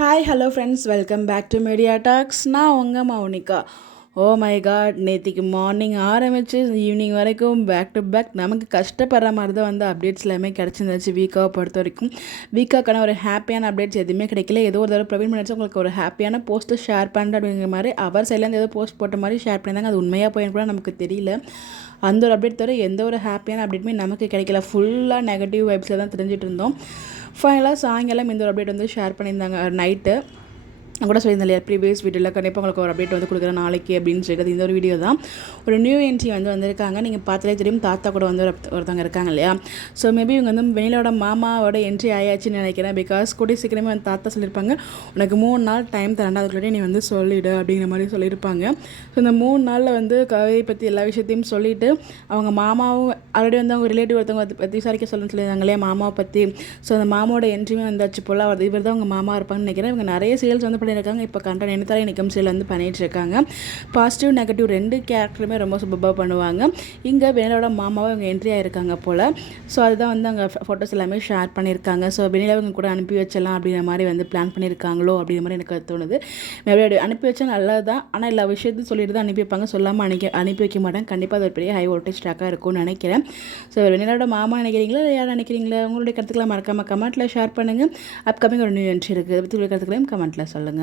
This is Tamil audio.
Hi hello friends, welcome back to media talks. நான் உங்கள் மௌனிகா. ஓ மை காட், நேற்றுக்கு மார்னிங் ஆரம்பித்து ஈவினிங் வரைக்கும் பேக் டு பேக் நமக்கு கஷ்டப்படுற மாதிரி தான் வந்து அப்டேட்ஸ் எல்லாமே கிடச்சிருந்துச்சு. வீக்காவை பொறுத்த வரைக்கும் வீக்காக்கான ஒரு ஹாப்பியான அப்டேட்ஸ் எதுவுமே கிடைக்கல. ஏதோ ஒரு தடவை பிரவீன் பண்ணிச்சு உங்களுக்கு ஒரு ஹாப்பியான போஸ்ட்டு ஷேர் பண்ணுற அப்படிங்கிற மாதிரி அவர் சைட்லேருந்து ஏதோ போஸ்ட் போட்ட மாதிரி ஷேர் பண்ணியிருந்தாங்க. அது உண்மையாக போயின்னு கூட நமக்கு தெரியல. அந்த ஒரு அப்டேட் தவிர எந்த ஒரு ஹாப்பியான அப்டேட்டுமே நமக்கு கிடைக்கல. ஃபுல்லாக நெகட்டிவ் வைப்ஸில் தான் தெரிஞ்சிட்டு இருந்தோம். ஃபைனலாக சாயங்காலம் இந்த ஒரு அப்டேட் வந்து ஷேர் பண்ணியிருந்தாங்க. நைட்டு நான் கூட சொல்லியிருந்தேன் இல்லையா, ப்ரீவியஸ் வீடியோவில் கண்டிப்பாக உங்களுக்கு ஒரு அப்டேட் வந்து கொடுக்குறேன் நாளைக்கு அப்படின்னு சொல்லிட்டு. இந்த ஒரு வீடியோ தான். ஒரு நியூ என்ட்ரி வந்து வந்திருக்காங்க. நீங்கள் பார்த்தாலே தெரியும், தாத்தா கூட வந்து ஒருத்தவங்க இருக்காங்க இல்லையா. ஸோ மேபி இவங்க வந்து வெண்ணிலாவோட மாமாவோட என்ட்ரி ஆயாச்சுன்னு நினைக்கிறேன். பிகாஸ் கூடிய சீக்கிரமே வந்து தாத்தா சொல்லியிருப்பாங்க, உனக்கு 3 நாள் டைம் தரேன், அதுக்குள்ளே நீ வந்து சொல்லிவிடு அப்படிங்கிற மாதிரி சொல்லியிருப்பாங்க. ஸோ இந்த 3 நாளில் வந்து கவிதை பற்றி எல்லா விஷயத்தையும் சொல்லிவிட்டு அவங்க மாமாவும் ஆல்ரெடி வந்து அவங்க ரிலேட்டிவ் ஒருத்தவங்க பற்றி விசாரிக்க சொல்லியிருந்தாங்க இல்லையா, மாமாவை பற்றி. ஸோ அந்த மாமாவோட என்ட்ரியுமே வந்தாச்சு போல். இவர் தான் அவங்க மாமா இருப்பாங்கன்னு நினைக்கிறேன். இவங்க நிறைய சீரியல்ஸ் வந்து பண்ணியிருக்காங்க. இப்போ கண்டன் நினைத்தாலே நிற்கும் சீரியல் வந்து பண்ணிகிட்டு இருக்காங்க. பாசிட்டிவ் நெகட்டிவ் 2 கேரக்டருமே ரொம்ப சூப்பராக பண்ணுவாங்க. இங்கே வெண்ணிலாவோட மாமாவை இவங்க என்ட்ரி ஆகிருக்காங்க போல். ஸோ அதுதான் வந்து அங்கே ஃபோட்டோஸ் எல்லாமே ஷேர் பண்ணியிருக்காங்க. ஸோ வெண்ணிலாவை இவங்க கூட அனுப்பி வச்சலாம் அப்படிங்கிற மாதிரி வந்து பிளான் பண்ணியிருக்காங்களோ அப்படிங்கிற மாதிரி எனக்கு தோணுது. மேபி அனுப்பி வச்சா நல்லது தான். ஆனால் எல்லா விஷயத்தையும் சொல்லிட்டு தான் அனுப்பி வைப்பாங்க. சொல்லாமல் அனுப்பி வைக்க மாட்டாங்க. கண்டிப்பாக அது ஒரு பெரிய ஹை வோல்டேஜ் ட்ராக்காக இருக்கும்னு நினைக்கிறேன். ஸோ வெண்ணிலாவோட மாமா நினைக்கிறீங்களா, இல்லை யார் நினைக்கிறீங்களா? உங்களுடைய கருத்துக்களை மறக்காமல் கமெண்ட்டில் ஷேர் பண்ணுங்கள். அப்கமிங் ஒரு நியூ என்ட்ரி இருக்குது, பற்றி கருத்துக்களையும் கமெண்ட்டில் சொல்லுங்கள்.